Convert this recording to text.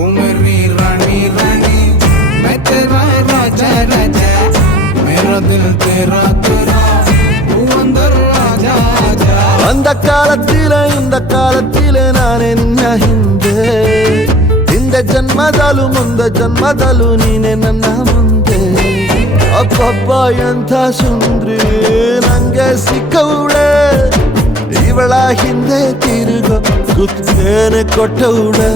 तू मेरी रानी रानी, मैं तेरा राजा राजा, मेरा दिल तेरा तेरा, तू अंदर आजा आजा. அந்த காலத்திலே இந்த காலத்திலே நான் என்ன ಹಿಂದೆ, ಹಿಂದೆ ಜನ್ಮದಲು ಮುಂದೆ ಜನ್ಮದಲು ನೀನೆ ನನ್ನ ಮುಂದೆ. ಅಪ್ಪಪ್ಪ ಎಂಥ ಸುಂದ್ರಿ ನಂಗೆ ಸಿಕ್ಕವಳೆ, ಇವಳ ಹಿಂದೆ ತಿರುಗೋ ಗುತ್ತೇನೆ ಕೊಟ್ಟವಳೆ.